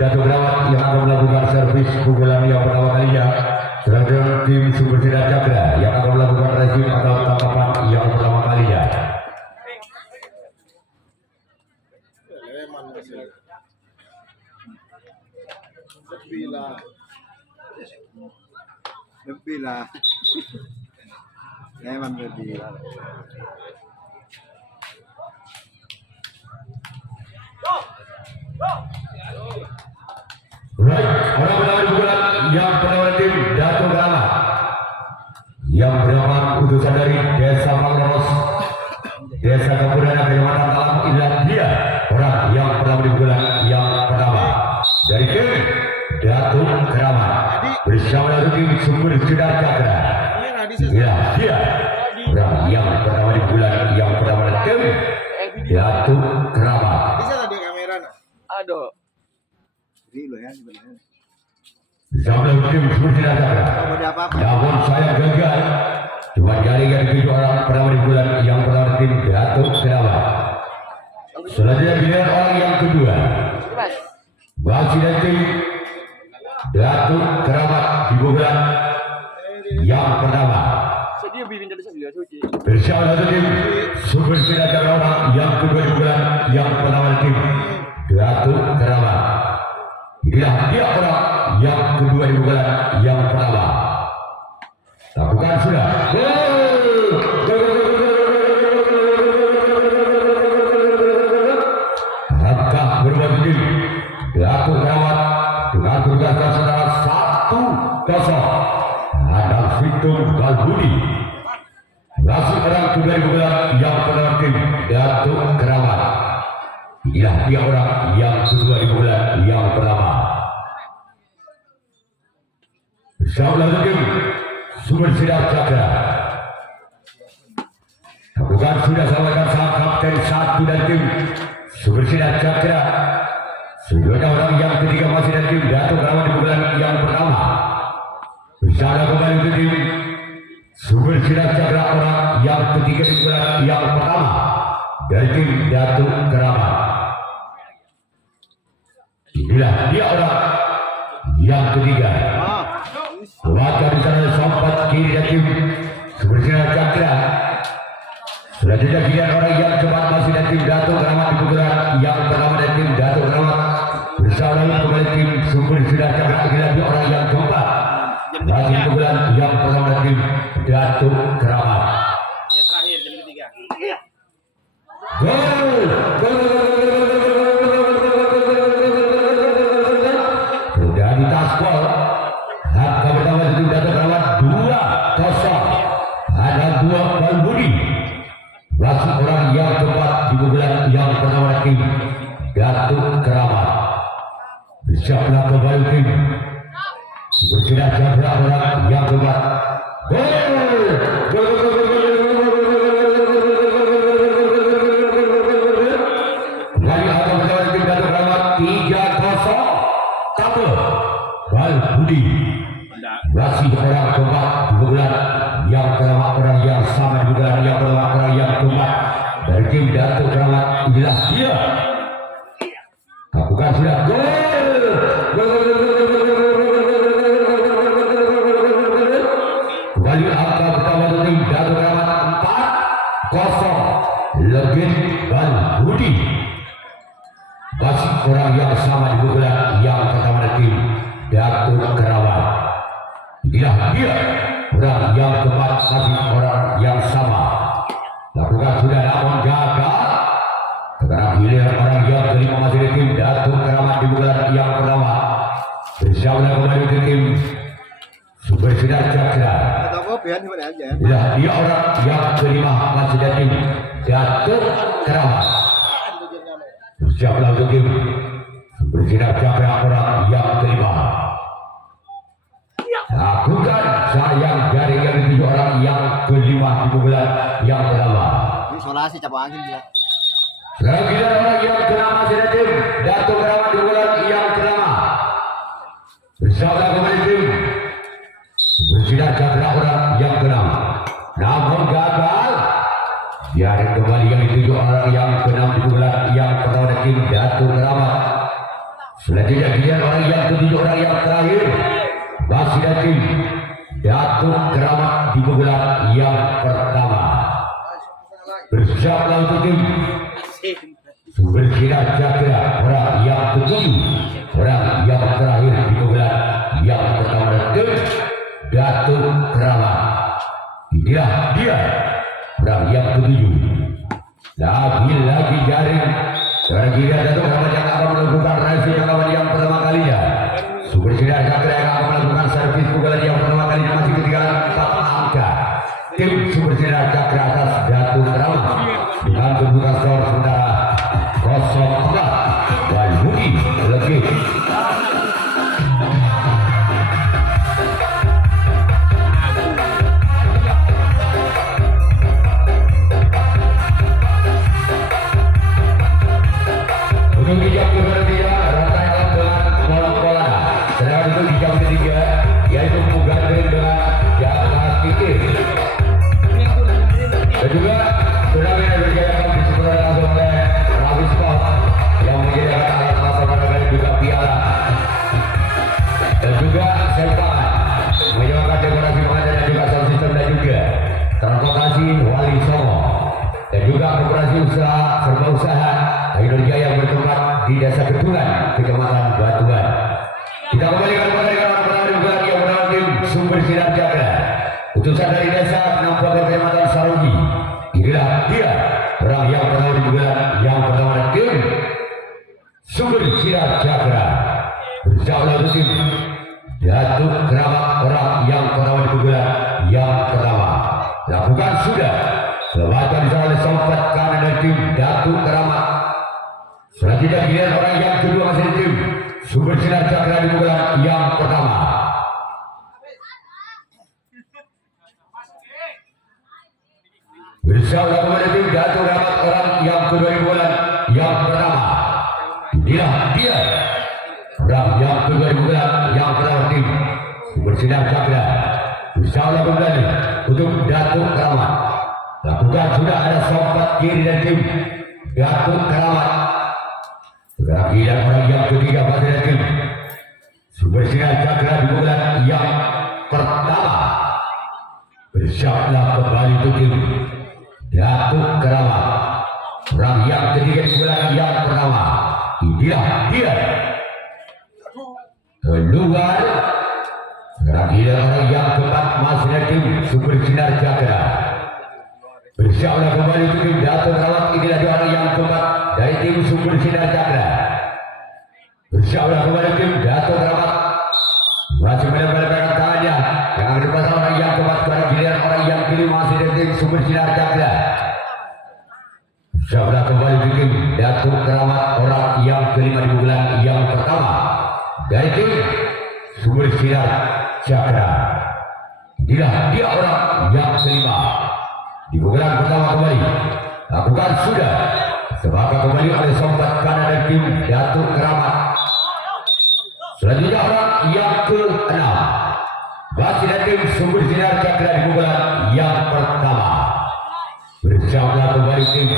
Datuk Rawat yang akan melakukan servis pukulan yang pertama kalinya. Sedangkan tim Super Sidat Cakra yang akan melakukan rezim atau tangkapan yang pertama kalinya. Lebih lah. Emang lebih. Baik, orang berlawan pukulan yang pertama tim Datuk Rawat yang berlawan utusan dari Desa Mangros, Desa Kapurana, Kecamatan Talang. Inilah dia orang yang pertama di pukulan yang pertama dari tim Datuk Rawat bersama dengan tim Super Sidat Cakra. Ya, dia orang yang pertama di bulan yang pertama tim Datuk Rawat. Bisa tadi kamera nak? Aduh. Ini lo ya sebenarnya. Bersama dengan tim Super Sidat Cakra. Kalau ada apa-apa. Namun saya gagal. Cuma jaringan kehidupan orang pertama di bulan yang pertama tim Datuk Rawat. Selanjutnya giliran orang yang kedua. Masih dari tim Datuk Rawat di bulan yang pertama. Dia bikin jadi saya suci. Bersama dengan tim Super Sidat Cakra orang yang kedua di bulan yang pertama tim Datuk Rawat. Inilah dia orang yang kedua di bulan yang pertama. Lakukan sudah. Langkah berbuat tim Datuk Rawat dengan kedudukan saudara 1-0. Ada Victor Galbudi. Langsung orang kedua di bulan yang pertama tim Datuk Rawat. Inilah dia orang yang kedua di bulan yang pertama. Bersama tim Super Sidat Cakra. Lakukan sudah sampaikan sang kapten 1 dan tim Super Sidat Cakra. Sudah orang yang ketiga masih dari tim Datuk Rawat di bulan yang pertama. Bersama kembali ke tim Super Sidat Cakra orang yang ketiga di bulan yang pertama dari tim Datuk Rawat. Inilah dia orang yang ketiga. Maka di sana sempat kiri dari tim Super Sidat Cakra. Selanjutnya giliran orang yang keempat masih dari tim Datuk Rawat di bulan yang pertama dari tim Datuk Rawat. Bersama kembali tim Super Sidat Cakra. Inilah dia orang yang keempat masih di bulan yang pertama dari tim Datuk Rawat. Ya terakhir jam 3. Gol! Sudah ditaspol. Angka pertama dari tim Datuk Rawat 2-0. Ada 2 gol Budi. Masih orang yang keempat di bulan yang pertama dari tim Datuk Rawat. Bersiaplah kembali tim Super Sidat Cakra orang yang keempat. Gol! Kembali angka pertama tim Datuk Rawat 3-0. Tampil Bal Budi. Masih orang keempat di bulan yang pertama, orang yang sama di bulan yang pertama, orang yang keempat dari tim Datuk Rawat. Inilah dia. Lakukan sudah. Gol! Kembali angka pertama tim Datuk Rawat 4-0. Legend Bal Budi. Masih orang yang sama di bulan yang pertama dari tim Datuk Rawat. Inilah dia orang yang keempat, masih orang yang sama. Lakukan sudah namun gagal. Sekarang giliran orang yang kelima masih dari tim Datuk Rawat di bulan yang pertama. Bersama kembali ke tim Super Sidat Cakra. Atau kopian gimana aja. Inilah dia orang yang kelima masih dari tim Datuk Rawat. Siaplah untuk tim Super Sidat Cakra orang yang kelima. Lakukan sayang dari yang 7 orang yang kelima di bulan yang pertama. Isolasi cabang angin dia. Sekarang kita orang yang kelima masih dari tim Datuk Rawat di bulan yang kelima. Bersama kembali tim Super Sidat Cakra orang yang ke-6. Namun gagal. Biar kembali yang 7 orang yang ke-6 di bulan yang pertama dari tim Datuk Rawat. Selanjutnya giliran orang yang ketujuh, orang yang terakhir masih ada tim Datuk Keramat di pukulan yang pertama. Bersiaplah untuk tim Sumber Sinar Cakra orang yang ketujuh, orang yang terakhir di pukulan yang pertama tim Datuk Keramat. Inilah dia orang yang ketujuh. Lagi-lagi jaring. Sekarang giliran Datuk Keramat yang akan melakukan raisi pengawan yang pertama kalinya. Sumber Sinar Cakra yang akan melakukan servis pukulan yang pertama kalinya masih ketinggalan 4 angka. Tim Sumber Sinar Cakra atas Datuk Keramat dengan pembuka skor sementara 0-4 Walmuki lebih. Untuk di jam ketiga rantaian dengan pola-pola. Sedangkan untuk di jam ketiga yaitu menggandeng dengan jangka pikir. Dan juga turnamen yang berjaya disupport langsung oleh Ravi Scott yang menyediakan alat-alat olahraga juga piala. Dan juga Selpan menyediakan dekorasi pengantin dan juga sound system dan juga transportasi Wali Songo. Dan juga koperasi usaha serba usaha Indonesia yang bertempat di Desa Ketulan, Kecamatan Batuan. Kita kembali ke pertandingan juga yang menang tim Sumber Sinar Cakra. Utusan dari Desa Nampak Kecamatan Saruji. Inilah dia orang yang pertama di bulan yang pertama tim Sumber Sinar Cakra. Bersama tim Datuk Keramat orang yang pertama di bulan yang pertama. Lakukan sudah. Selewatan di sana sempat kanan dari tim Datuk Keramat. Selanjutnya giliran orang yang kedua masih di tim Sumber Sinar Cakra di bulan yang pertama. Bersama kepada tim Datuk Keramat orang yang kedua di bulan yang pertama. Inilah dia orang yang kedua di bulan yang pertama tim Sumber Sinar Cakra. Bersama kembali untuk Datuk Keramat. Lakukan sudah ada sempat kiri dan tim Datuk Keramat. Sekarang giliran orang yang ketiga pada tim Sumber Sinar Cakra di bulan yang pertama. Bersiaplah kembali untuk tim Datuk Keramat orang yang ketiga di bulan yang pertama. Inilah dia keluar. Sekarang giliran orang yang keempat masih ada tim Sumber Sinar Cakra. Bersiaplah kembali untuk tim Datuk Keramat. Inilah dia orang yang keempat dari tim Sumber Sinar Cakra. Bersiaplah kembali tim Datuk Keramat. Masih menempelkan tangannya yang akan dipasang orang yang keempat. Sekarang giliran orang yang kelima masih dari tim Sumber Sinar Cakra. Bersiaplah kembali untuk tim Datuk Keramat orang yang kelima di bulan yang pertama dari tim Sumber Sinar Cakra. Inilah dia orang yang kelima di bulan pertama kembali. Lakukan sudah. Sebagai kembali oleh sompat kanan dari tim Datuk Keramat. Selanjutnya orang yang ke-6 masih dari tim Sumber Sinar Cakra di bulan yang pertama. Bersama kembali tim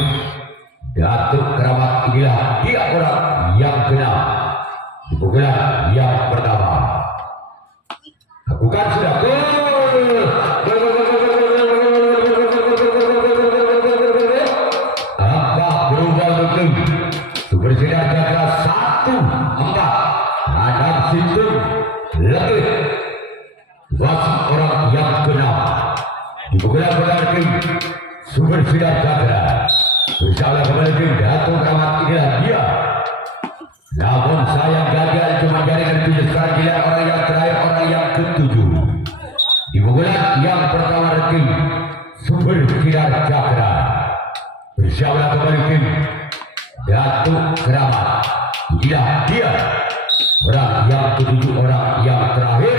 Datuk Keramat. Inilah dia orang yang ke-6 di bulan yang pertama. Lakukan sudah. Sumber Sinar Cakra 1-4 hadap sistem lebih wasit orang yang ke-6 di bulan tim Sumber Sinar Cakra. Bersama kembali tim Datuk Keramat. Inilah dia. Namun sayang gagal cuma jaringan 7. Sekarang giliran orang yang terakhir orang yang ke-7 di bulan yang pertama tim Sumber Sinar Cakra. Bersama kembali tim Datuk Keramat. Inilah dia orang yang ke-7 orang yang terakhir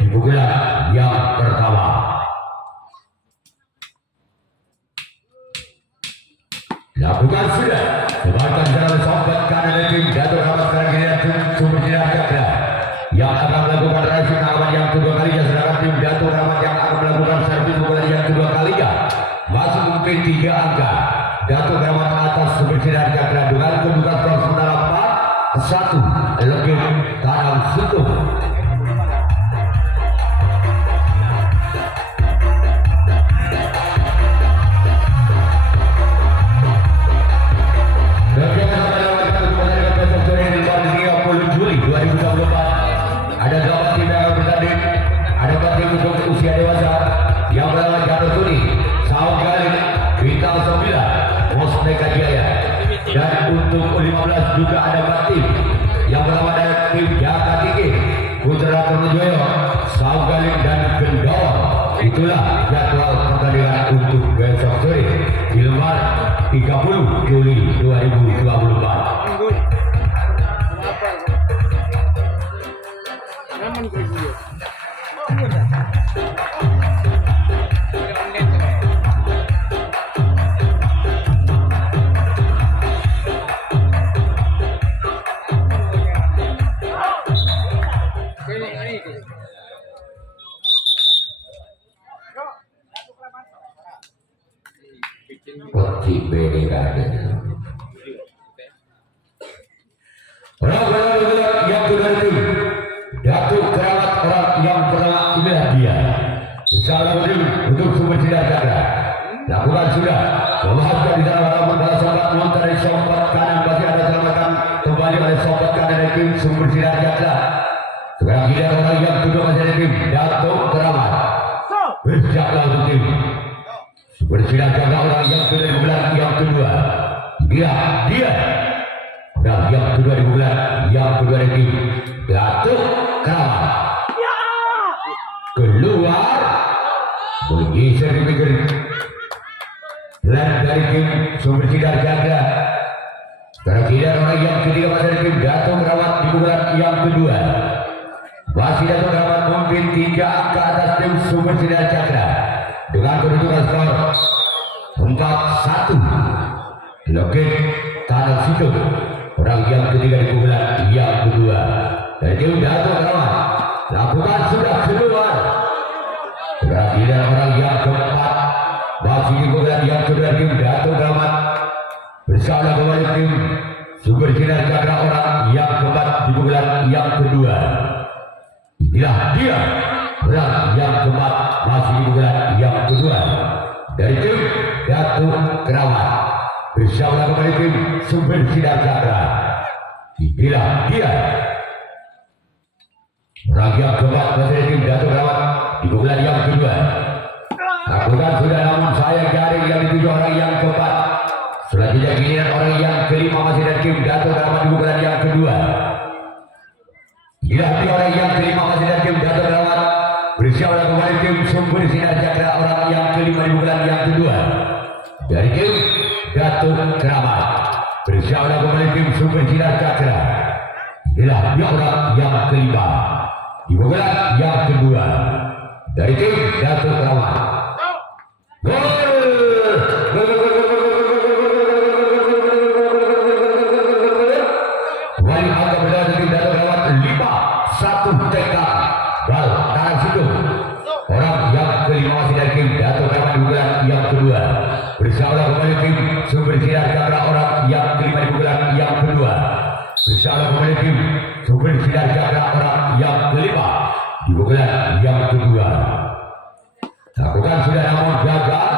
di bulan yang pertama. Lakukan sudah. Sebarkan jalan sobat kanan tim Datuk Keramat. Sekarang giliran tim Sumber Sinar Cakra yang akan melakukan raisi pengaman yang kedua kalinya. Sedangkan tim Datuk Keramat yang akan melakukan servis pukulan yang kedua kalinya. Masih mungkin 3 angka. Datuk Keramat atas Sumber Sinar Cakra dengan kedudukan skor sementara 4-1. Situ. Juli 2024 ada 8 tim yang akan bertanding. Ada 4 tim untuk usia dewasa yang bernama Jatuh Tuni, Saung Galin, Bintang 9, Pos Mega Jaya. Dan untuk U15 juga ada 4 tim yang bernama dari tim Jaka Tinggi, Putra Termojoyo, Saung Galin dan Kendor. Itulah jadwal pertandingan untuk besok sore di Lembar 30 Juli 2024. Naman ko dulu. Peti Berade. Orang yang berarti Datuk Keramat orang yang pernah inilah dia. Bersama untuk sumber tidak ada. Lakukan sudah. Membahaskan di dalam halaman dalam sobat montar dari sobat kanan masih ada selamatan kembali oleh sobat kanan dari tim sumber tidak ada. Sekarang tidak orang yang kedua masih ada tim Datuk Keramat. Bersiaplah untuk tim. Bersiap jaga orang yang kedua di bulan yang kedua. Dia. Dan yang kedua di bulan yang kedua di tim Datuk Keramat. Keluar bergeser di pinggir. Dan dari tim sumber tidak jaga. Sekarang tidak orang yang ketiga masih ada tim Datuk Keramat di bulan yang kedua. Masih Datuk Keramat memimpin 3 angka atas tim sumber tidak jaga. Dengan kedudukan skor 4-1. Loket Tanah Situ orang yang ketiga di bulan yang kedua. Dari tim Datuk Keramat lakukan sudah keluar. Sekarang tidak orang yang keempat masih di bulan yang kedua tim Datuk Keramat bersama kembali tim sumber sinar cakra orang yang keempat di bulan yang kedua. Inilah dia orang yang keempat masih di bulan yang kedua dari tim Datuk Keramat bersama kembali tim sumber sinar cakra. Inilah dia orang yang keempat masih di tim Datuk Keramat di bulan yang kedua. Lakukan sudah namun sayang jaring yang dituju orang yang keempat. Selanjutnya giliran orang yang kelima masih dari tim Datuk Keramat di bulan yang kedua. Inilah dia orang yang kelima masih dari tim Datuk Keramat bersama kembali tim sumber sinar cakra orang yang kelima di bulan yang kedua. Dari tim Datuk Keramat bersama kembali tim sumber sinar cakra. Inilah dia orang yang kelima di bulan yang kedua. Dari tim Datuk Keramat. Gol! Kembali angka berdasar tim Datuk Keramat 5-1 tekad. Bal Tanah Situ orang yang kelima masih dari tim Datuk Keramat di bulan yang kedua. Bersama kembali tim sumber sinar cakra orang yang kelima di bulan yang kedua. Bersama kembali tim sumber sinar cakra orang yang kelima di bulan yang kedua. Lakukan sudah namun gagal.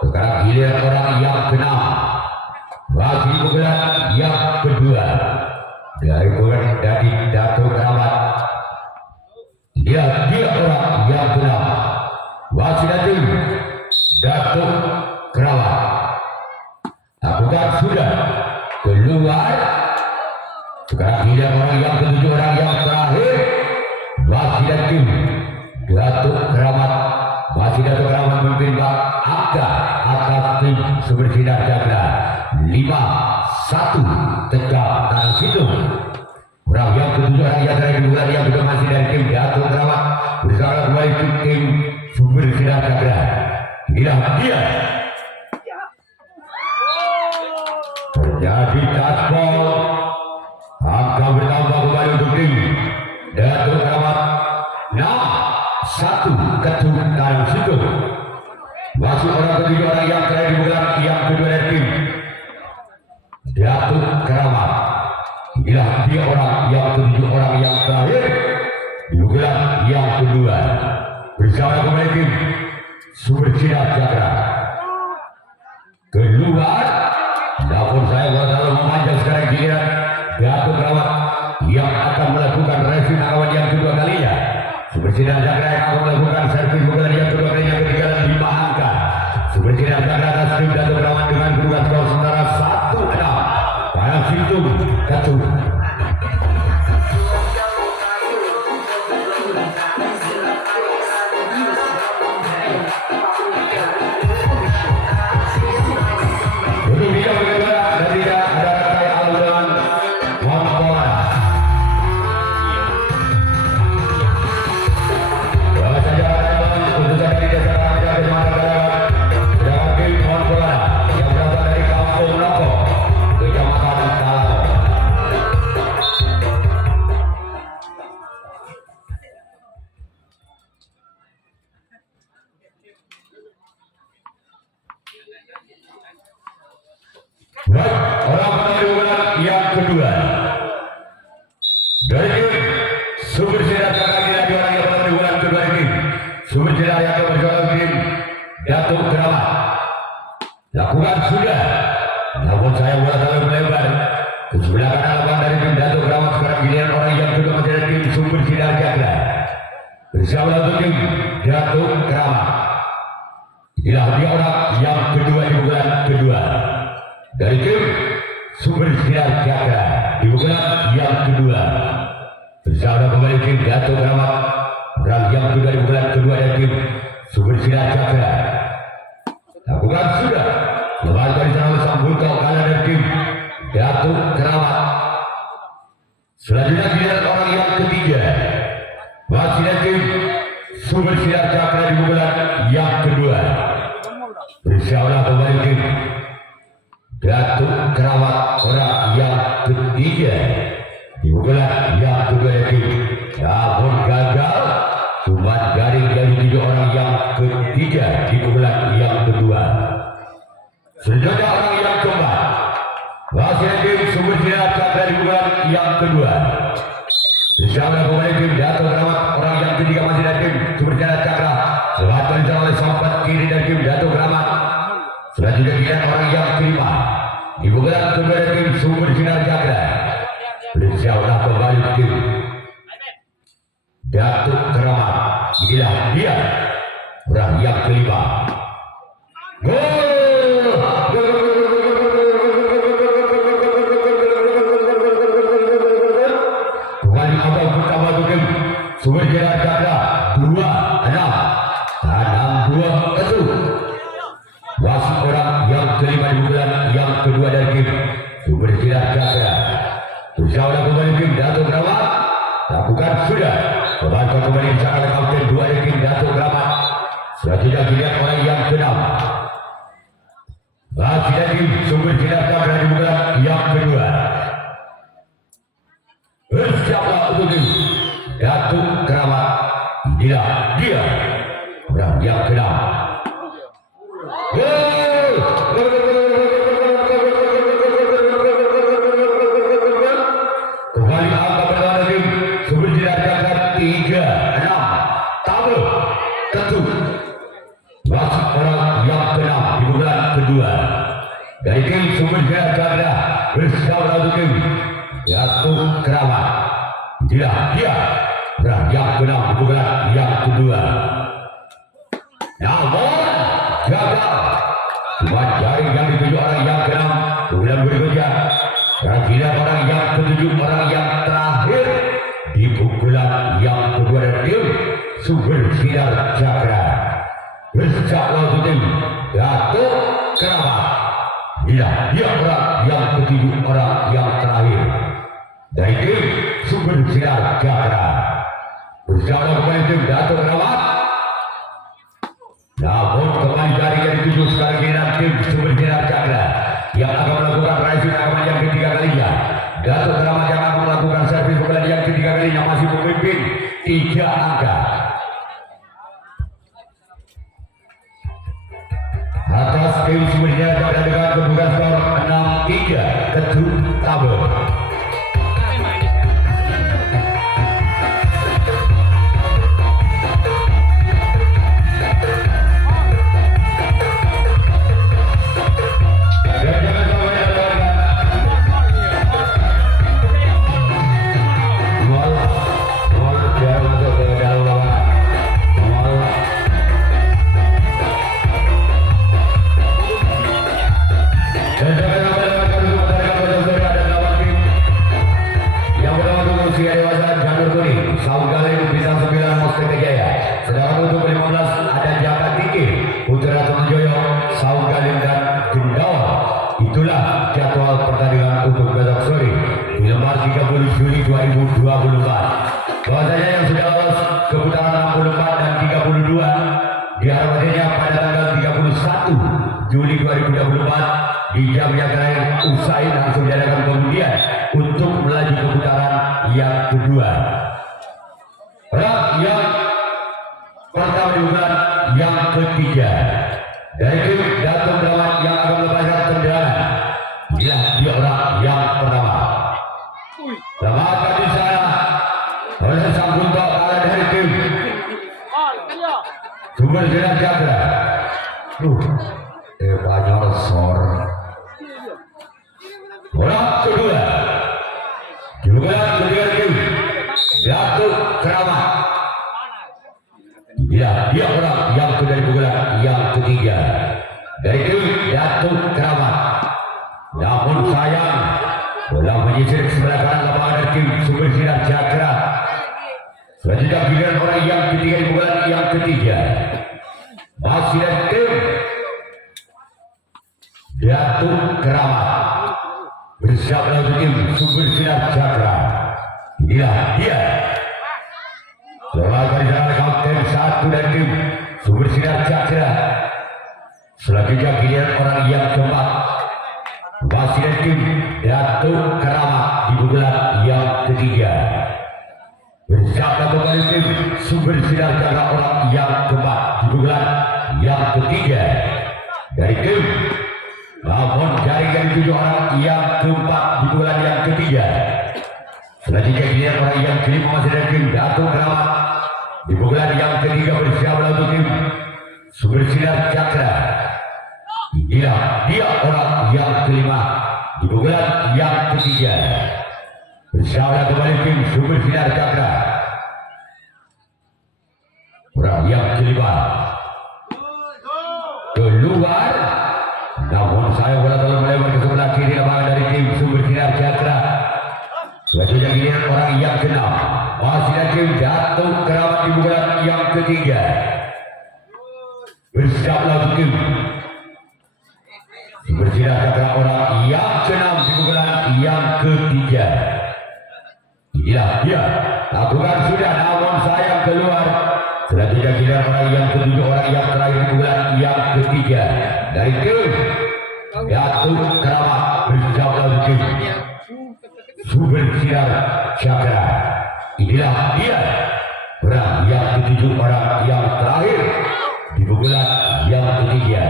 Sekarang giliran orang yang keenam masih di bulan yang kedua dari bulan dari Datuk Keramat. Dia orang yang keenam masih dari Datuk Keramat. Lakukan sudah keluar. Sekarang giliran orang yang ketujuh orang yang terakhir masih dari Datuk Keramat. Masih Datuk Keramat memimpin angka atas tim sumber sinar cakra 5-1 tegak Tanah Situ. Orang yang ketujuh orang yang terakhir di bulan yang kedua masih dari tim Datuk Keramat bersama kembali tim sumber sinar cakra. Inilah dia. Terjadi touchball. Angka bertambah kembali untuk tim Datuk Keramat. 6-1 ketuk Tanah Situ. Masuk orang ketujuh orang yang terakhir di bulan yang kedua dari tim Datuk Keramat. Inilah dia orang yang ketujuh orang yang terakhir di pukulan yang kedua bersama kembali tim Sumber Sinar Cakra keluar. Namun saya selalu memanjang sekarang giliran Datuk Rawat yang akan melakukan review kawan yang kedua kalinya. Sumber Sinar Cakra yang akan melakukan servis pukulan yang kedua kalinya ketika 5 angka. Sumber Sinar Cakra atas tim Datuk Rawat dengan kedudukan skor sementara 1-6. Parang Sintung Katu. Orang penentuan yang kedua dari tim Sumber Sinar Cakra lagi orang yang penentuan kedua tim Sumber Sinar yang berjuang tim Datuk Keramat lakukan sudah. Namun saya selalu melebar ke sebelah kanan lakukan dari tim Datuk Keramat. Sekarang giliran orang yang kedua masih dari tim Sumber Sinar Cakra bersama untuk tim Datuk Keramat. Inilah dia orang yang kedua di bulan kedua dari tim Sumber Sinar Cakra di bulan yang kedua bersama kembali tim Datuk Keramat. Orang yang kedua di bulan kedua dari tim Sumber Sinar Cakra lakukan sudah. Lepas dari sana sambut kau kalah dari tim Datuk Keramat. Selanjutnya giliran orang yang ketiga masih dari tim Sumber Sinar Cakra di bulan yang kedua bersama kembali tim Datuk Keramat. Orang yang ketiga di bulan yang kedua dari namun gagal. Cuma dari 3 orang yang ketiga di bulan yang kedua. Selanjutnya orang yang keempat masih dari tim Sumber Sinar Cakra di bulan yang kedua bersama kembali tim Datuk Keramat. Orang yang ketiga masih dari tim Sumber Sinar Cakra selamat bersama oleh sampat kiri dari tim Datuk Keramat. Selanjutnya giliran orang yang kelima di bulan kedua dari tim Sumber Sinar Cakra bersama kembali tim Datuk Keramat. Inilah dia orang yang kelima. Kembali abang pertama untuk tim Sumber Sinar Cakra 2-6 tanam 2-1. Wasit orang yang kelima di bulan yang kedua dari tim Sumber Sinar Cakra bersama kembali tim Datuk Keramat lakukan sudah. Membantu kembali sangat kapten 2 dari tim Datuk Keramat. Selanjutnya dilihat oleh yang ke-6 masih dari tim Sumber Sinar Cakra di bulan yang kedua bersiaplah untuk tim Datuk Keramat. Inilah dia orang yang ke-6. Kembali angka pertahanan tim Sumber Sinar Cakra 3-6 tabel tentu. Wasit orang yang ke-6 di bulan kedua dari tim Sumber Sinar Cakra bersama untuk tim Datuk Keramat. Inilah dia orang yang ke-6 di bulan yang kedua. Namun gagal. Cuma jaring yang dituju orang yang ke-6 bulan berikutnya. Dan kira orang yang ke-7 orang yang terakhir di pukulan yang kedua dari tim Sumber Sinar Cakra bersama untuk tim Datuk Keramat. Inilah dia orang yang ke-7 orang yang terakhir dari tim Sumber Sinar Cakra bersama kembali tim Datuk Keramat. Namun kembali dari yang dituju sekarang giliran tim Sumber Sinar Cakra yang akan melakukan review rekaman yang ketiga kalinya. Datuk Keramat yang akan melakukan servis pukulan yang ketiga kalinya masih memimpin 3 angka. Atas tim Sumber Sinar Cakra dengan kedudukan skor 6-3 ketuk tabel. Dan sekarang mendapatkan kemenangan bersaudara dan lawan tim yang pertama untuk usia dewasa Janur Kuning Saunggalin Bintang 9 Mustaka Jaya. Sedangkan untuk 15 ada Jaka Tinggi Putra Temanjoyo Saunggalin dan Jendawa. Itulah jadwal pertandingan untuk besok sore di lembar 30 Juli 2024. Bahwasanya yang sudah lolos ke putaran 64 dan 32 diharapkannya pada tanggal 31 Juli 2024 di jam yang terakhir usai langsung diadakan kemudian untuk melaju ke putaran yang kedua. Yang pertama di bulan yang ketiga dari tim Datuk Dawat yang akan melepaskan tendangan. Dia orang yang pertama. Selamat di sana oleh sang buntok kalah dari tim Sumber Sinar Cakra. Banyak sor. Orang kedua juga ketiga tim Datuk Keramat. Ya, dia orang yang kedua juga yang ketiga dari tim Datuk Keramat. Namun sayang bola menyisir sebelah kanan lapangan dari tim Sumber Sinar Cakra. Selanjutnya giliran orang yang ketiga di bulan yang ketiga masih dari tim Datuk Keramat bersama tim Sumber Sinar Cakra. Inilah dia sebagai jalan kapten satu dari tim Sumber Sinar Cakra. Selanjutnya giliran orang yang keempat masih dari tim Datuk Keramat di bulan yang ketiga bersama kembali tim Sumber Sinar Cakra orang yang keempat di bulan yang ketiga dari tim. Namun jaringan 7 orang yang keempat di bulan yang ketiga. Selanjutnya giliran orang yang kelima masih dari tim Datuk Keramat di bulan yang ketiga bersama untuk tim Sumber Sinar Cakra. Inilah dia orang yang kelima di bulan yang ketiga bersama kembali tim Sumber Sinar Cakra. Orang yang kelima keluar. Namun saya bola telah melewati ke sebelah kiri lapangan dari tim Sumber Sinar Cakra. Selanjutnya giliran orang yang keenam masih dari tim Datuk Keramat di bulan yang ketiga bersama tim Sumber Sinar Cakra orang yang keenam di bulan yang ketiga. Inilah dia lakukan sudah namun sayang keluar. Selanjutnya giliran orang yang ketujuh orang yang terakhir di bulan yang ketiga dari tim Datuk Keramat bersama tim Sumber Sinar Cakra. Inilah dia orang yang ketujuh orang yang terakhir di bulan yang ketiga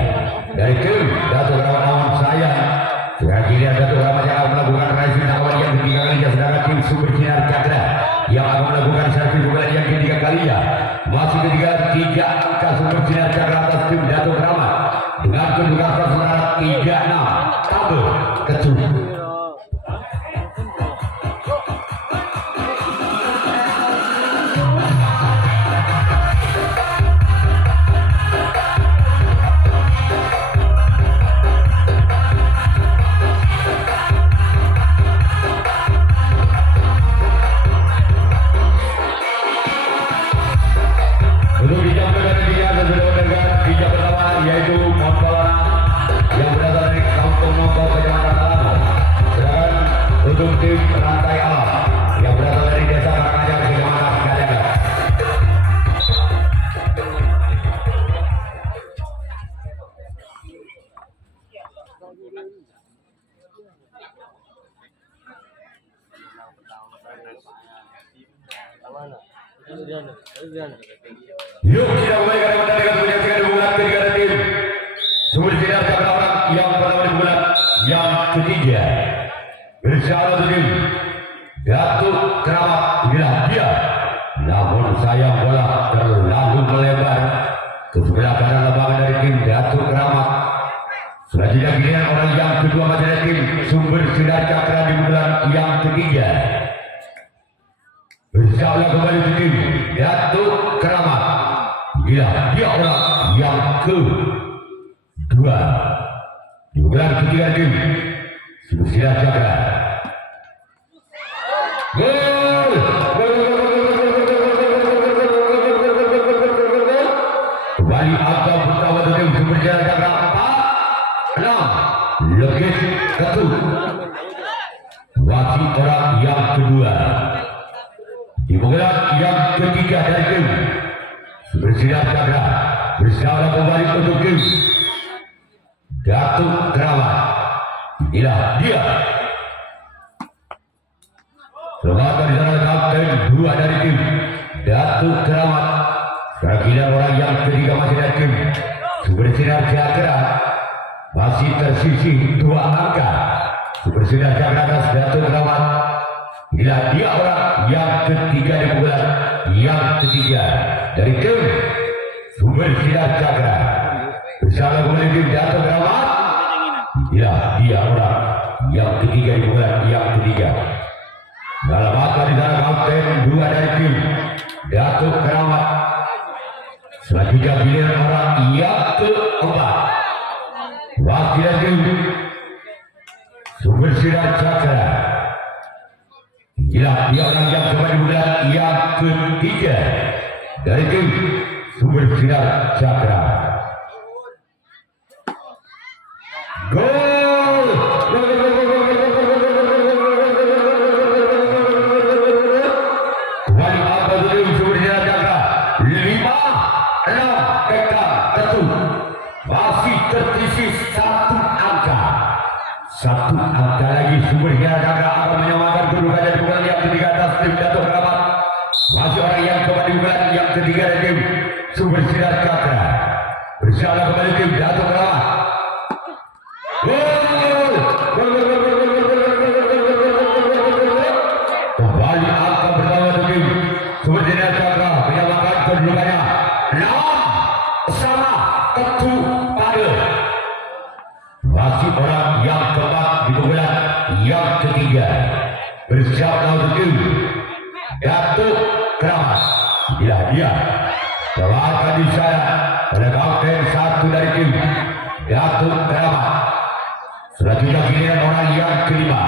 dari tim Datuk Keramat. Namun sayang selanjutnya Datuk Keramat yang akan melakukan racing lawan yang ketiga kalinya, sedangkan tim Sumber Sinar Cakra yang akan melakukan servis bulan yang ketiga kalinya. Masih ketiga 3 angka Sumber Sinar Cakra atas tim Datuk Keramat dengan kedudukan sementara 36 tabel kecuali. Yaitu Montolana yang berasal dari Kampung Nongko, Kecamatan Talango. Sedangkan untuk tim Rantai Alam yang berasal dari Desa Karanganyar, Kecamatan Kajagan. Yuk kita mulai karena pertandingan menyaksikan hubungan ketiga tim Sumber Sinar Cakra orang yang pertama di bulan yang ketiga bersama tim Datuk Keramat. Inilah dia. Namun sayang bola terlalu melebar ke sebelah kanan lapangan dari tim Datuk Keramat. Selanjutnya giliran orang yang kedua masih dari tim Sumber Sinar Cakra di bulan yang ketiga bersama kembali tim Datuk Keramat. Inilah dia orang yang kedua Di pukulan ketiga tim Supersida Cakra. Gol! Kembali angka pertama tim Supersida Cakra 4-6. Legis satu. Wasit orang yang kedua. Di pukulan yang ketiga dari tim Supersida Cakra bersama kembali untuk tim Datuk Keramat. Inilah dia. Selamat di sana kapten dua dari tim Datuk Keramat. Sekarang orang yang ketiga masih dari tim Supersida Cakra. Masih tersisih dua angka. Supersida Cakra atas Datuk Keramat. Inilah dia orang yang ketiga di pukulan yang ketiga dari tim Supersida Cakra. Bersama kembali tim Datuk Keramat. Inilah dia orang yang ketiga di pukulan yang ketiga. Dalam mata di sana kapten dua dari tim Datuk Keramat. Selanjutnya pilihan orang yang keempat. Wakil dari tim Supersida Cakra. Inilah dia orang yang kembali di bulan yang ketiga dari tim Supersida Cakra. Gol! Kembali apa tim Supersida Cakra 5-6 PK satu. Masih tersisih satu angka. Satu angka lagi Supersida Cakra akan menyamakan kedudukan di bulan yang ketiga atas tim Datuk Keramat. Masih orang yang kembali di bulan yang ketiga dari tim Supersida Cakra. Bersama kembali tim Datuk Keramat. Gol! Kembali angka pertama dari tim Supersida Cakra menyamakan kedudukannya 6-1. Masih orang yang keempat di pukulan yang ketiga. Bersiap untuk tim Datuk Keramat. Inilah dia. Doakan di sana pada kapten satu dari tim Datuk Keramat. Selanjutnya giliran orang yang kelima.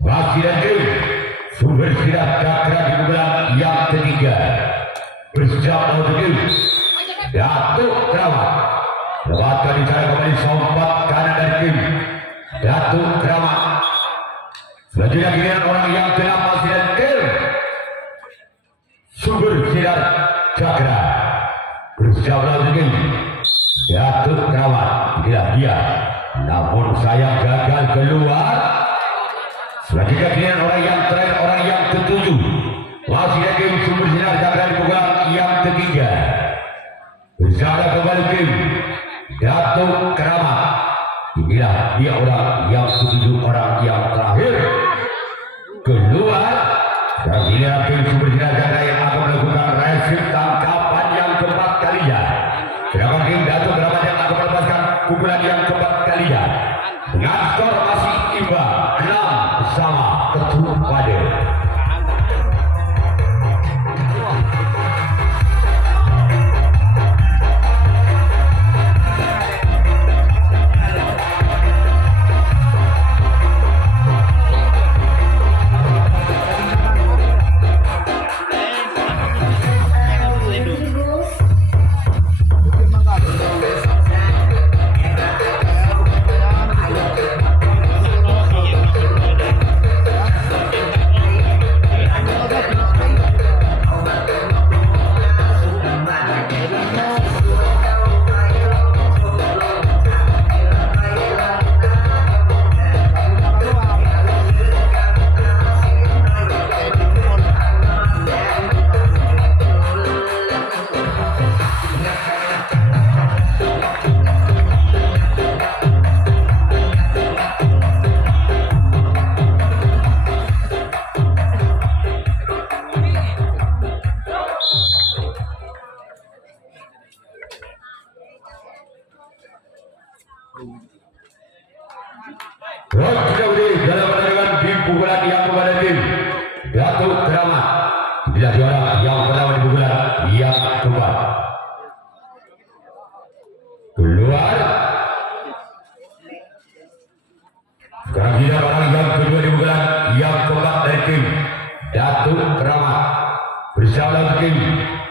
Masih dari tim Supersida Cakra di pukulan yang ketiga. Bersiap untuk tim Datuk Keramat. Lewatkan di sana kembali sompat kanan dari tim Datuk Keramat. Selanjutnya giliran orang yang keenam masih dari tim Supersida Cakra. Bersiap untuk tim Datuk Keramat. Inilah dia. Namun sayang gagal keluar. Selanjutnya giliran orang yang terakhir, orang yang ketujuh. Masih dari tim Supersida Cakra di pukulan yang ketiga. Bersama kembali tim Datuk Keramat. Inilah dia orang yang ketujuh, orang yang terakhir keluar. Dan inilah tim Supersida Cakra yang akan melakukan resip tangkapan yang keempat kalinya. Sedangkan tim Datuk Keramat yang akan melepaskan pukulan yang keempat kalinya. Dengan skor masih imbang 6-6 ketujuh pada. Dalam pertandingan di pukulan yang kepada tim Datuk Keramat. Bila juara yang pertama di pukulan yang keempat. Keluar. Sekarang kita orang yang kedua di bulan yang keempat dari tim Datuk Keramat bersama tim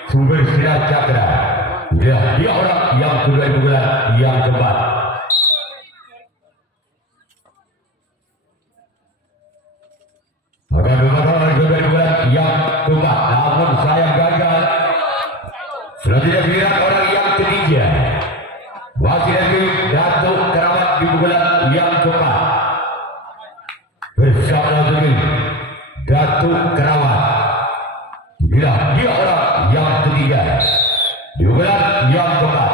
Sumber Sinar Cakra. Dia orang yang kedua di bulan yang keempat. Maka orang kedua di bulan yang keempat, namun saya gagal. Selanjutnya giliran orang yang ketiga. Wakil dari Datuk Keramat di bulan yang keempat. Bersama dengan Datuk Keramat. Bila dia orang yang ketiga di bulan yang keempat.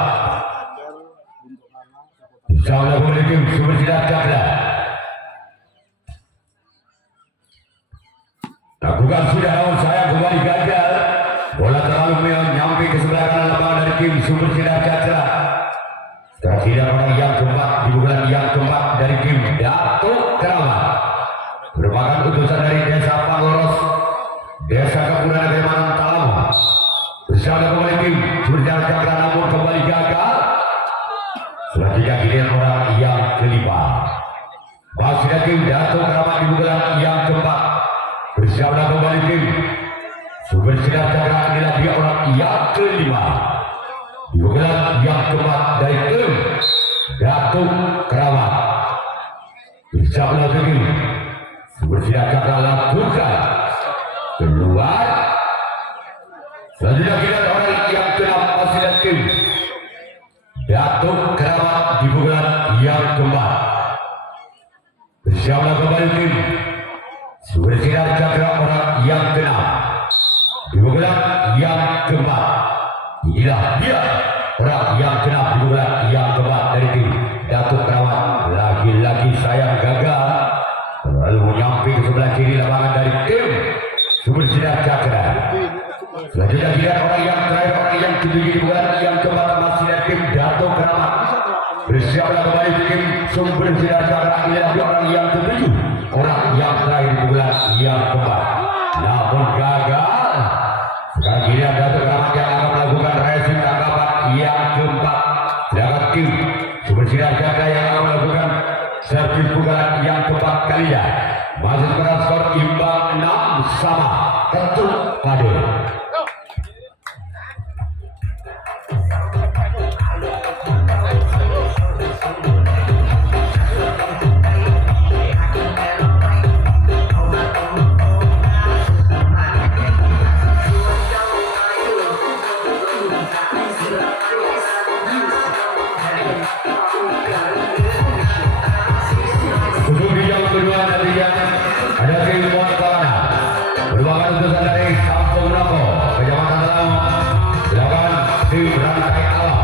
Bersama dengan Sumber Sinar Cakra. Lakukan sudah, namun saya kembali gagal. Bola terlalu menyampai ke sebelah kanan lapangan dari tim Sumber Sinar Cakra. Setelah orang yang keempat di bulan yang keempat dari tim Datuk Keramat. Merupakan utusan dari Desa Pangloros, Desa Kapura Kalimantan Talam. Bersama kembali tim Sumber Sinar Cakra, namun kembali gagal. Selanjutnya giliran orang yang kelima. Masih dari tim Datuk Keramat di bulan yang keempat. Bersama kembali tim Sumber Sinar Cakra, inilah dia orang yang kelima. Di bulan yang keempat dari tim Datuk Keramat. Bersama dengan Sumber Sinar Cakra lakukan keluar. Selanjutnya kita orang yang keenam masih dari tim Datuk Keramat di bulan yang keempat. Bersama kembali tim Sumber Sinar Cakra orang yang keenam di bulan yang keempat. Inilah dia orang yang keenam di bulan yang keempat dari tim Datuk Keramat. Lagi-lagi saya gagal. Lalu menyampai ke sebelah kiri lapangan dari tim Sumber Sinar Cakra. Selanjutnya kita orang yang terakhir, orang yang ketujuh di bulan yang keempat masih dari tim Datuk Keramat. Bersiaplah kembali tim Sumber Sinar Cakra. Inilah dia orang yang ketujuh, orang yang terakhir di bulan yang keempat. Namun gagal. Sekarang giliran Datuk Keramat yang akan melakukan racing tangkapan yang keempat. Sedangkan tim Sumber Sinar Cakra yang akan melakukan servis pukulan yang keempat kalinya. Masih sekarang skor imbang 6 sama. Ketuk padu. Untuk di jam kedua nantinya ada tim Montana merupakan utusan dari Kampung Noko, Kecamatan Talam. Silakan tim Rantai Alam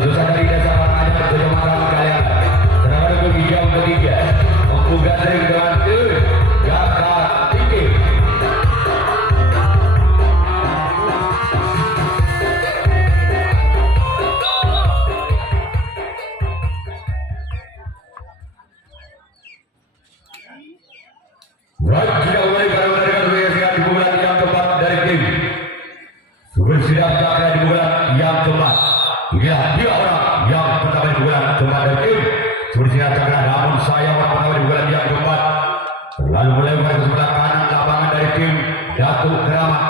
utusan dari Desa Paranganyar, Kecamatan Kalian. Sedangkan untuk di jam ketiga Empu Gandring dengan tim Jakarta Tinggi. Baik, kita mulai dengan di bulan yang keempat dari tim Sumber Sinar Cakra di bulan yang keempat. Inilah dia orang yang pertama di bulan keempat dari tim Sumber Sinar Cakra. Namun saya orang pertama di bulan yang keempat. Lalu mulai ke sebelah kanan lapangan dari tim Datuk Keramat.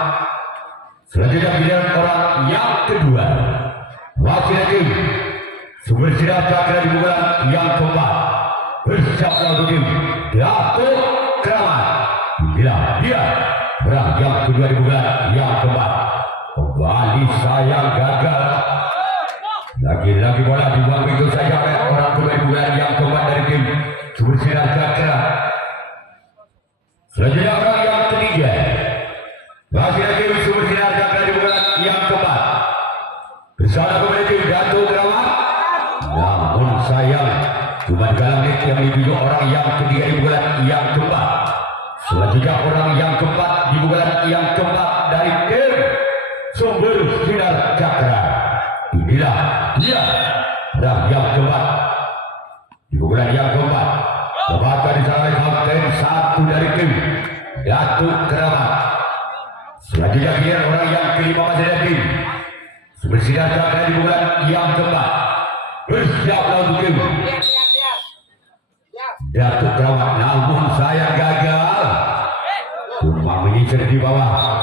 Selanjutnya giliran orang yang kedua. Wakil tim Sumber Sinar Cakra di bulan yang keempat. Bersama tim Datuk Keramat. Bila dia orang yang kedua di bulan yang keempat. Kembali saya gagal. Lagi-lagi bola dibuang begitu saja oleh orang kedua di bulan yang keempat dari tim Sumber Sinar Cakra. Selanjutnya orang yang ketiga. Masih lagi Sumber Sinar Cakra di bulan yang keempat. Bersama kembali tim Datuk Keramat. Namun sayang cuma galang yang dibijuk orang yang ketiga di bulan yang keempat. Selanjutnya orang yang keempat di bulan yang keempat dari tim Sumber Sinar Cakra. Inilah dia orang yang keempat di bulan yang keempat. Tempatkan di sana kapten satu dari tim Datuk Keramat. Selanjutnya dia orang yang kelima masih dari tim Sumber Sinar Cakra di bulan yang keempat. Bersiaplah untuk tim Datuk Keramat, namun saya gagal. Cuma menyisir di bawah.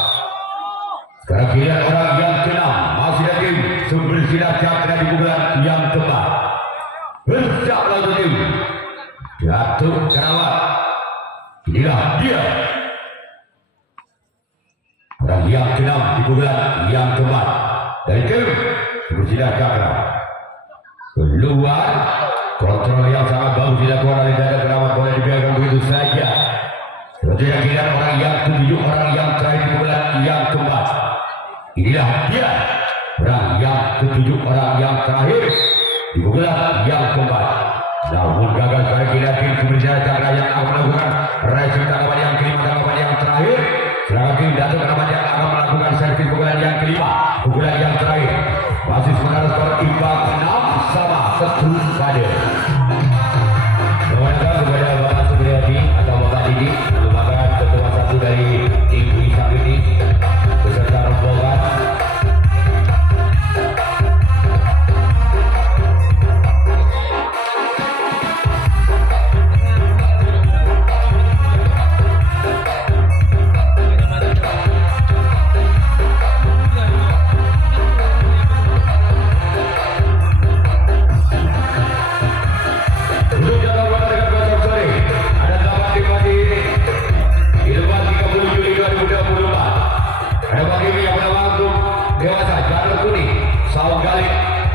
Sekarang giliran orang yang keenam masih lagi sumber sinar cakra di pukulan yang tepat. Bersiap lawan tim Datuk Keramat. Inilah dia orang yang keenam di pukulan yang tepat dari tim sumber sinar cakra. Keluar, kontrol yang sangat bagus dilakukan oleh Datuk Keramat, boleh dibiarkan begitu saja. Seperti yang giliran orang yang ketujuh, orang yang terakhir di pukulan yang keempat. Inilah dia orang yang ketujuh, orang yang terakhir di pukulan yang keempat. Namun gagal pada giliran tim sumber cakra yang akan melakukan racing tanggapan yang kelima, tanggapan yang terakhir. Sedangkan tim Datuk Keramat yang akan melakukan servis pukulan yang kelima, pukulan yang terakhir. Masih sementara skor imbang 6 sama terus pada. Kepada Bapak Supriyadi atau Bapak Didi merupakan ketua satu dari tim Isam ini beserta rombongan.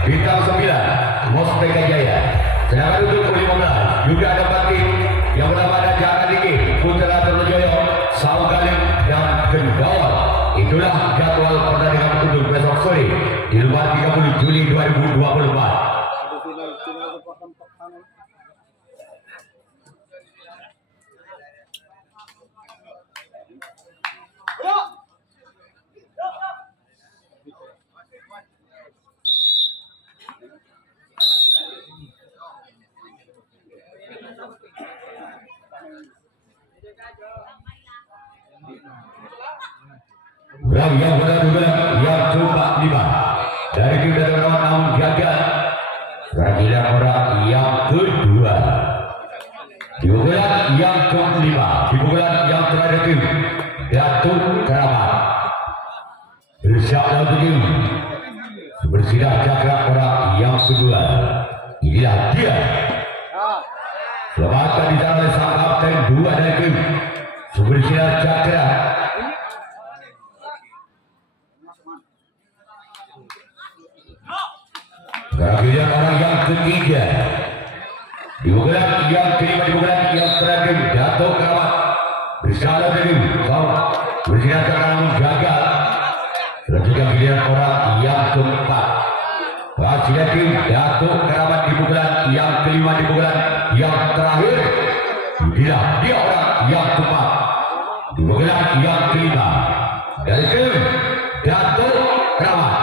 Bintang 9 Mosteka Jaya. Sedangkan untuk 15 juga ada tim yang bernama ada Jaka Tinggi, Putra Terlojoyo, Saugaling dan Kendawal. Itulah jadwal pertandingan untuk besok sore di luar 30 Juli 2024. Orang yang benar-benar yang coba 5 dari tim Datuk Keramat namun gagal. Sekarang orang yang kedua di pukulan yang kelima, di pukulan yang terakhir tim Datuk Keramat. Bersiap lawan tim bersinar cakra orang yang kedua. Inilah dia. Selamatkan di sana oleh sang kapten 2 dari tim bersinar cakra. Kemudian orang yang ketiga di pukulan yang kelima, di pukulan yang terakhir Datuk Keramat bersalah dari bersinar cakra gagal. Selanjutnya giliran orang yang keempat masih lagi Datuk Keramat di pukulan yang kelima, di pukulan yang terakhir. Inilah dia orang yang keempat di pukulan yang kelima dari tim Datuk Keramat.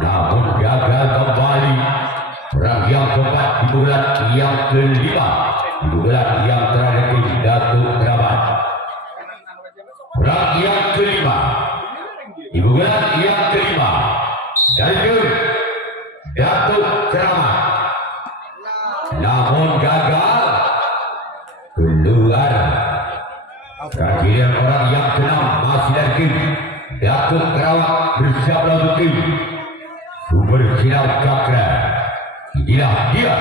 Namun gagal kembali orang yang keempat di pukulan yang kelima, di pukulan yang terakhir tim Datuk Keramat. Orang yang kelima di pukulan yang kelima dari tim Datuk Keramat. Namun gagal keluar. Kemudian orang yang keenam masih dari tim Datuk Keramat bersiap lawan tim sumber sinar cakra. Inilah dia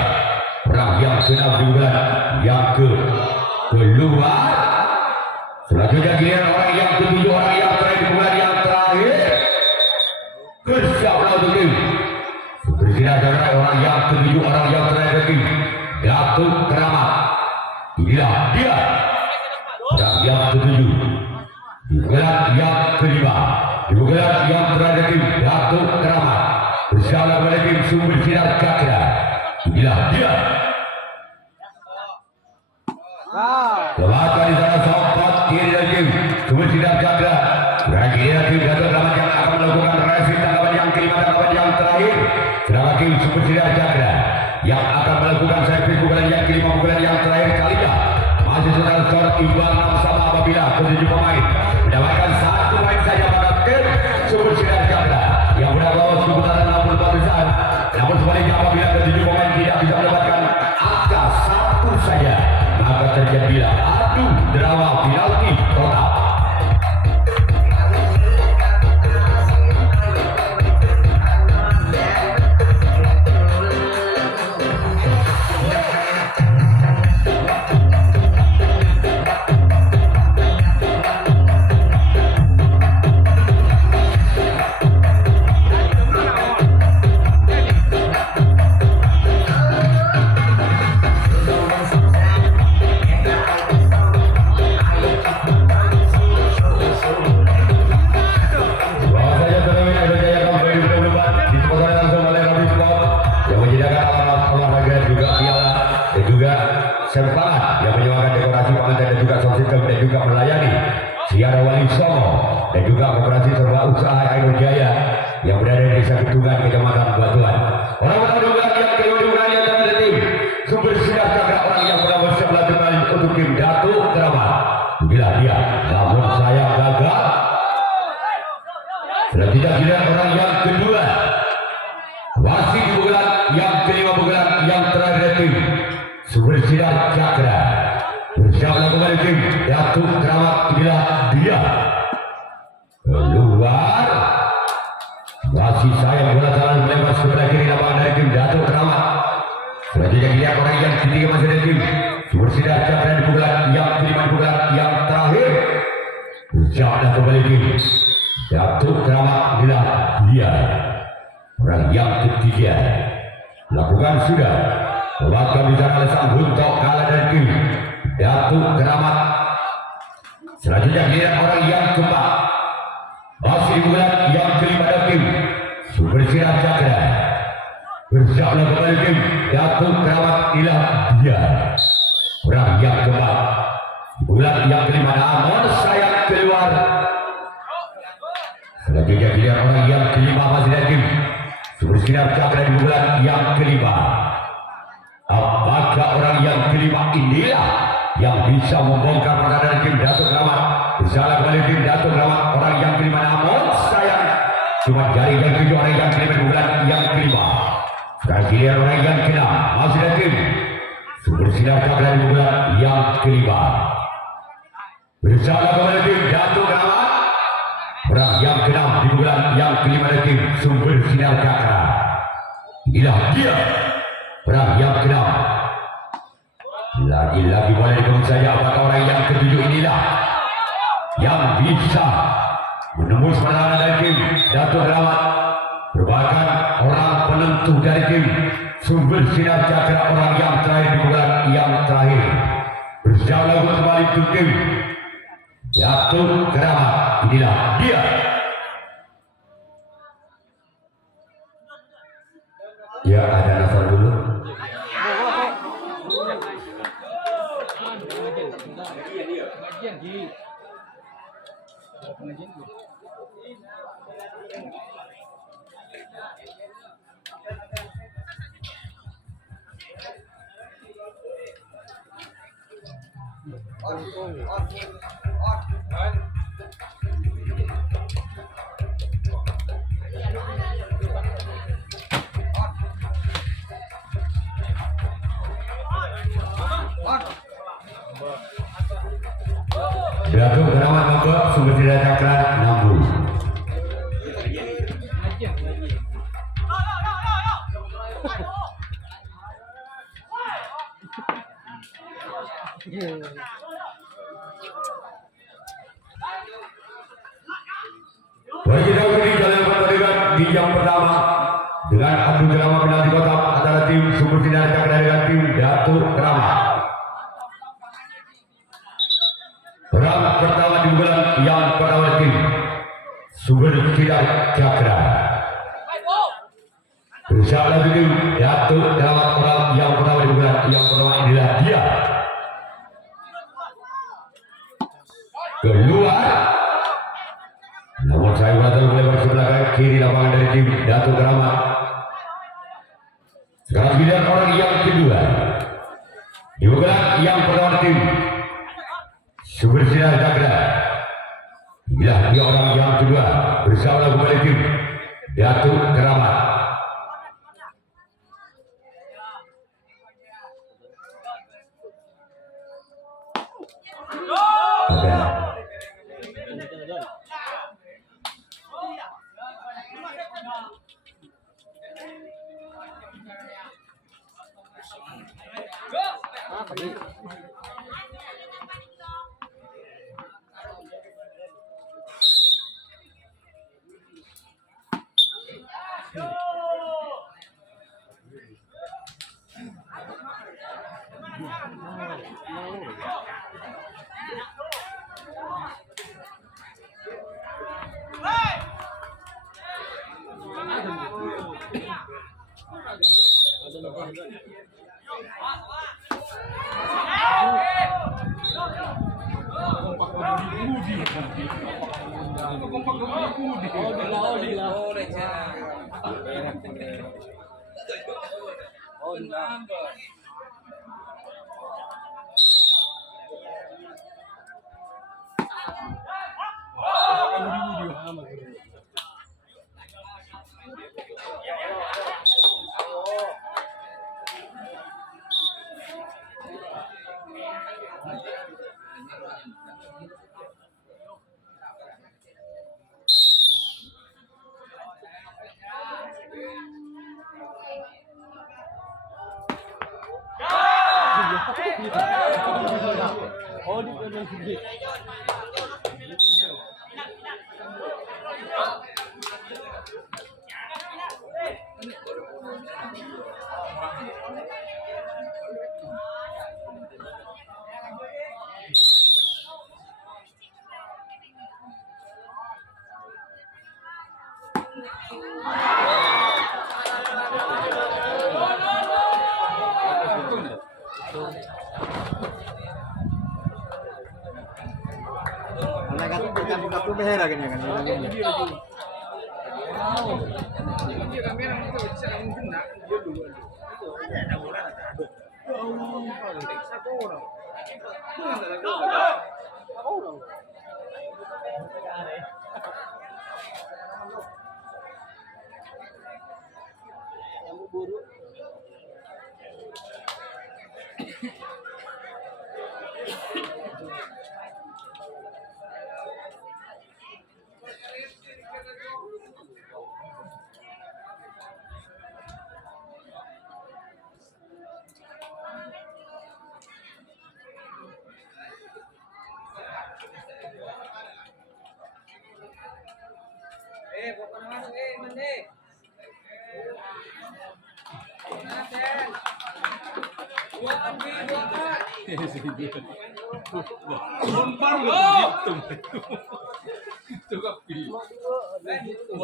orang yang keenam di bulan yang keluar. Selanjutnya giliran orang yang ketujuh, orang yang terakhir di bulan yang terakhir. Bersiap lawan tim sumber sinar cakra orang yang ketujuh, orang yang terakhir tim Datuk Keramat. Inilah dia orang yang ketujuh di bulan yang kelima, di bulan yang terakhir tim Datuk Keramat. Bersama pada tim sumber sinar cakra. Inilah dia. Selamatkan di sana sobat kiri dari tim sumber sinar cakra. Bagi dia tim Datuk Keramat yang akan melakukan racing tanggapan yang kelima, tanggapan yang terakhir. Sedangkan tim sumber sinar cakra yang akan melakukan servis pukulan yang kelima, pukulan yang terakhir kalinya. Masih saudara skor imbang 6 sama apabila ketujuh pemain mendapatkan 1 poin saja pada tim sumber sinar cakra yang berada lolos di putaran 64 besar. Namun sebaliknya apabila ketujuh pemain tidak bisa mendapatkan angka 1 saja, adu drama penalti total. Serpangan yang menyuarakan dekorasi pengantin dan juga sound system dan juga melayani Siara Wali Songo dan juga koperasi serba usaha Aino Jaya yang berada di desa Gedungan, Kecamatan Batuan. Orang-orang dugaan yang kedudukan yang terhadap tim sumber sinar cakra orang yang pernah bersebelah dengan untuk tim Datuk Keramat. Bila dia, namun saya gagal. Selanjutnya giliran orang yang kedua, masih di bulan yang kelima bulan yang terakhir tim sumber sinar cakra bersama kembali tim Datuk Keramat. Inilah dia keluar, masih sayang bola jalan melempar sebelah kiri lapangan dari tim Datuk Keramat. Selanjutnya dia orang yang ketiga masih dari tim sumber sinar cakra di bulan yang kelima di bulan yang terakhir bersama kembali tim Datuk Keramat. Inilah dia orang yang ketiga. Lakukan sudah bahkan bicara sang untuk kalah dari tim Datuk Keramat. Selanjutnya dia orang yang keempat masih di bulan yang kelima dari tim sumber sinar cakra bersama kembali tim Datuk Keramat. Inilah dia orang yang keempat bulan yang kelima, namun sayang keluar. Selanjutnya dia orang yang kelima masih dari tim sumber sinar cakra di bulan yang kelima. Apakah orang yang kelima inilah yang bisa membongkar perkara tim Datuk Keramat? Bersalah kembali tim Datuk Keramat orang yang kelima, namun sayang cuma jari yang tujuh orang yang kelima di bulan yang kelima. Sekarang giliran orang yang keenam masih ada tim sumber sinar cakra di bulan yang kelima. Bersalah kembali tim Datuk Keramat orang yang keenam di bulan yang kelima dari tim sumber sinar cakra. Inilah dia orang yang keenam. Lagi-lagi boleh dikatakan saya apakah orang yang ketujuh inilah yang bisa menembus pertahanan dari tim Datuk Keramat, merupakan orang penentu dari tim sumber sinar cakra orang yang terakhir di bulan yang terakhir. Bersama kembali untuk tim Datuk Keramat. Inilah dia. Ya, ada nafas dulu. Datuk Keramat nombor sumber sinar cakra 60. Bagi dahulu di jalan pertandingan di yang pertama dengan adu drama penalti kotak antara tim sumber sinar cakra dengan tim Datuk Keramat. Perang pertama di bulan yang pertama tim sumber sinar cakra berusaha lagi tim Datuk Keramat. Perang yang pertama di bulan yang pertama inilah dia keluar, namun saya berhasil melebar sebelah kiri lapangan dari tim Datuk Keramat. Sekarang giliran orang yang kedua di bulan yang pertama tim sumber sinar cakra. Inilah dia orang yang kedua bersama kembali tim Datuk Keramat. Karena kan bukan merah kan ya kan.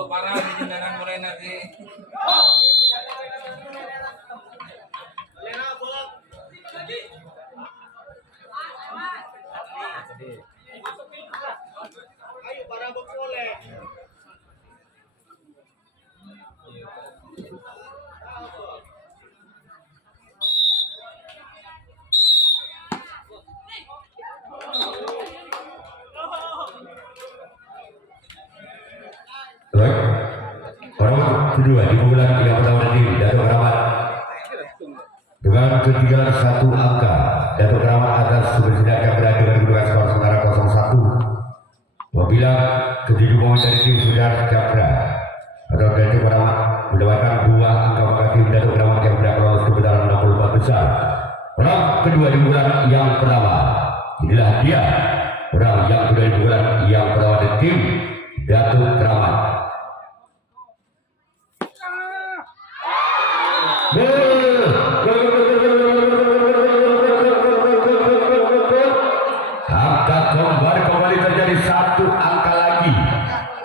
Parah di jenderan Morena sih. Baik, orang kedua di bulan yang pertama di Datuk Keramat dengan ketinggalan 1 angka. Datuk Keramat atas Supersidar Capra dengan kedudukan skor sementara 0-1. Apabila ketujuh pemain dari tim Supersidar Capra atau Datuk Keramat mendapatkan 2 angka, maka tim Datuk Keramat yang berhak lolos ke putaran 64 besar. Orang kedua di bulan yang pertama, inilah dia orang yang kedua di bulan yang pertama di tim Datuk Keramat. Angka kembali terjadi 1 angka lagi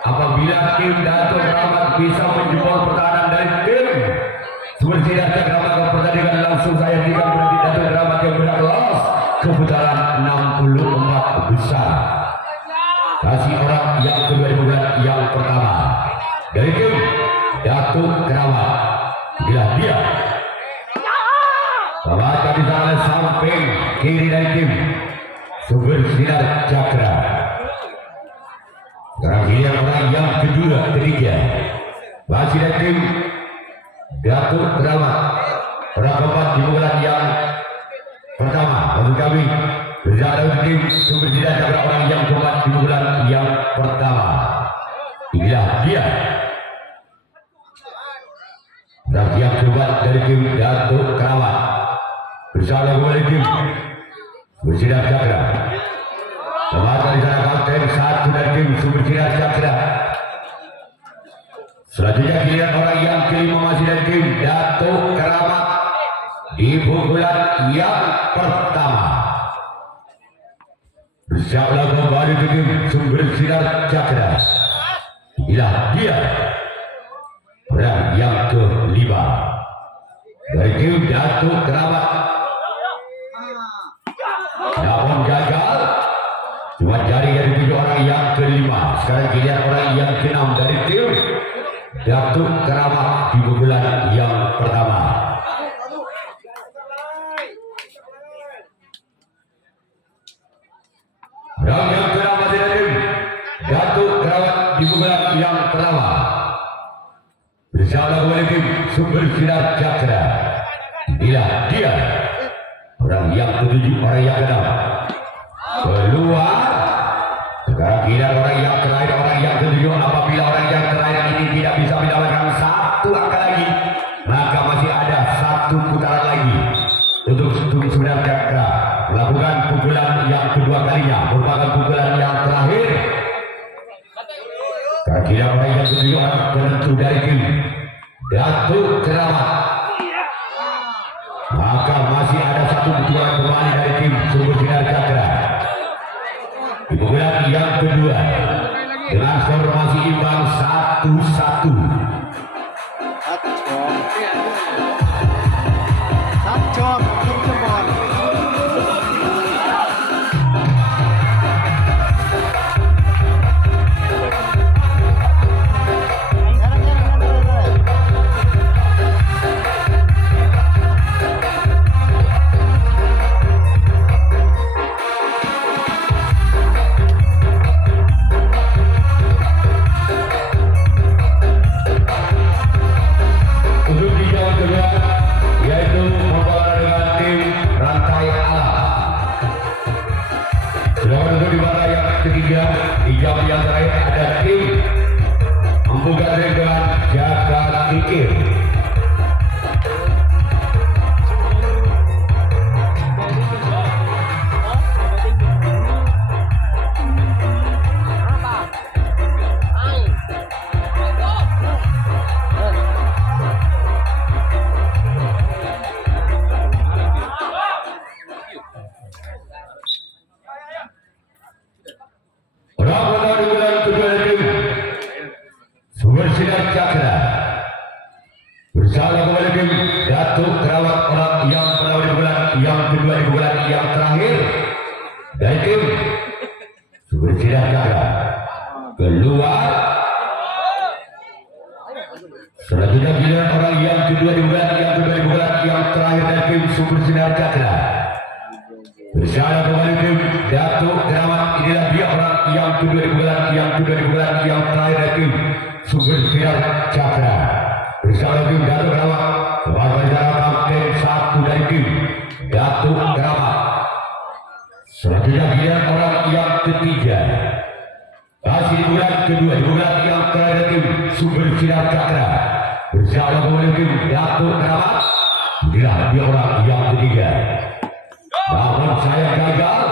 apabila tim Datuk Keramat bisa menjebol pertahanan dari tim Supersidar Keramat ke pertandingan langsung saya tinggal berarti Datuk Keramat yang berhak lolos ke putaran 64 besar. Kasih orang yang kedua di bulan yang pertama dari tim Datuk Keramat, inilah dia. Selamat di sana samping kiri dari tim Supersidar Capra. Sekarang ini orang yang kedua, ketiga masih dari tim Datuk Keramat. Orang keempat di bulan yang pertama maksud kami bersama tim Supersidar Capra, orang yang keempat di bulan yang pertama. Inilah dia. Dan yang kedua dari tim Datuk Keramat bersama kembali tim Supersidar Capra. Selamat di sana kapten 1 dari tim Supersidar Capra. Selanjutnya giliran orang yang kelima masih dari tim Datuk Keramat di pukulan yang pertama. Bersama kembali tim Supersidar Capra. Inilah dia orang yang kelima dari tim Datuk Keramat. Namun gagal, cuma jari dari 7 orang yang kelima sekarang giliran orang yang keenam dari tim Datuk Keramat di pukulan yang pertama. Orang yang keenam dari tim Datuk Keramat di pukulan yang pertama. Bersama kembali tim Sumber Sinar Cakra. Inilah dia orang yang ketujuh, orang yang keenam. Keluar. Sekarang giliran orang yang terakhir, orang yang ketujuh. Apabila orang yang terakhir ini tidak bisa mendapatkan satu angka lagi, maka masih ada satu putaran lagi untuk Sumber Cakra melakukan pukulan yang kedua kalinya, merupakan pukulan yang terakhir. Sekarang giliran orang yang ketujuh, orang penentu dari tim Datuk Keramat. Maka masih ada satu pukulan kembali dari tim Sumber Sinar Cakra. Di pukulan yang kedua dengan skor masih imbang 1-1. Satchon Jempol. Untuk di jam kedua yaitu membawa dengan tim Rantai Alam. Sedangkan untuk di bawah yang ketiga di jam yang terakhir ada tim membuka dengan Jaga Pikir. Orang menang di bulan kedua tim Sumber Sinar Cakra bersama kembali tim Datuk Keramat, orang yang menang di bulan yang kedua di bulan yang terakhir dari tim Sumber Sinar Cakra. Keluar. Selanjutnya giliran orang yang kedua di bulan yang kedua di bulan yang terakhir dari tim Sumber Sinar Cakra. Bersama kembali tim Datuk Keramat. Inilah dia orang yang kedua di bulan yang kedua di bulan yang terakhir dari tim Sumber Sinar Cakra. Bersama tim Datuk Keramat sebagai kapten satu dari tim Datuk Keramat. Selanjutnya giliran orang yang ketiga masih di bulan kedua di bulan yang terakhir dari tim Sumber Sinar Cakra. Bersama kembali tim Datuk Keramat. Inilah dia orang yang ketiga. Namun saya gagal.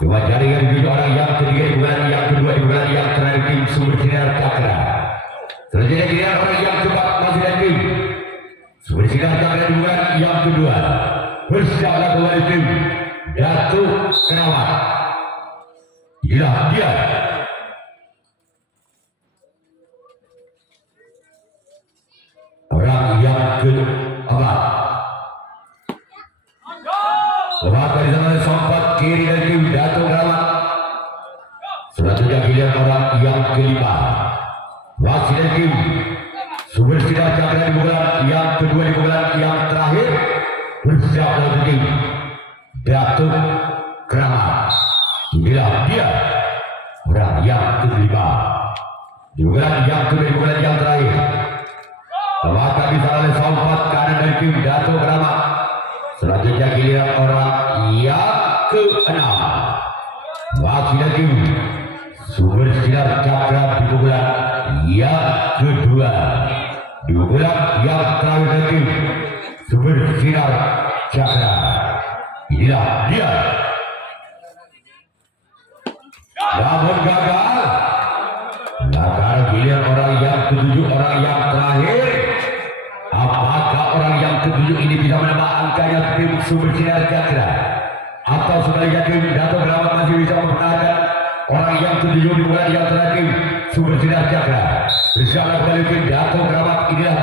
Cuma jaringan video orang yang ketiga di bulan yang kedua di bulan yang terakhir tim Sumber Sinar Cakra. Selanjutnya giliran orang yang keempat masih dari tim Sumber Sinar Cakra di bulan yang kedua. Bersama kembali tim Datuk Keramat. Inilah dia orang yang keempat. Lepas dari sana sempat kiri dari tim Datuk Keramat. Selanjutnya giliran orang yang kelima masih dari tim Sumber Sinar Cakra di bulan yang kedua di bulan yang terakhir. Bersama dengan tim Datuk Keramat. Inilah dia orang yang kelima di bulan yang kedua di bulan yang terakhir. Maka bisa oleh sempat kanan dari tim Datuk Keramat. Selanjutnya giliran orang yang keenam masih dari tim Sumber Sinar Cakra di bulan yang kedua di bulan yang terakhir dari tim Sumber Sinar Cakra. Inilah dia. Namun gagal. Maka giliran orang yang ketujuh, orang yang terakhir. Apakah orang yang ketujuh ini bisa menambah angkanya tim Sumber Sinar Cakra, atau sebaliknya tim Datuk Keramat masih bisa mempertahankan orang yang ketujuh di bulan yang terakhir tim Sumber Sinar Cakra? Bersama kembali tim Datuk Keramat. Inilah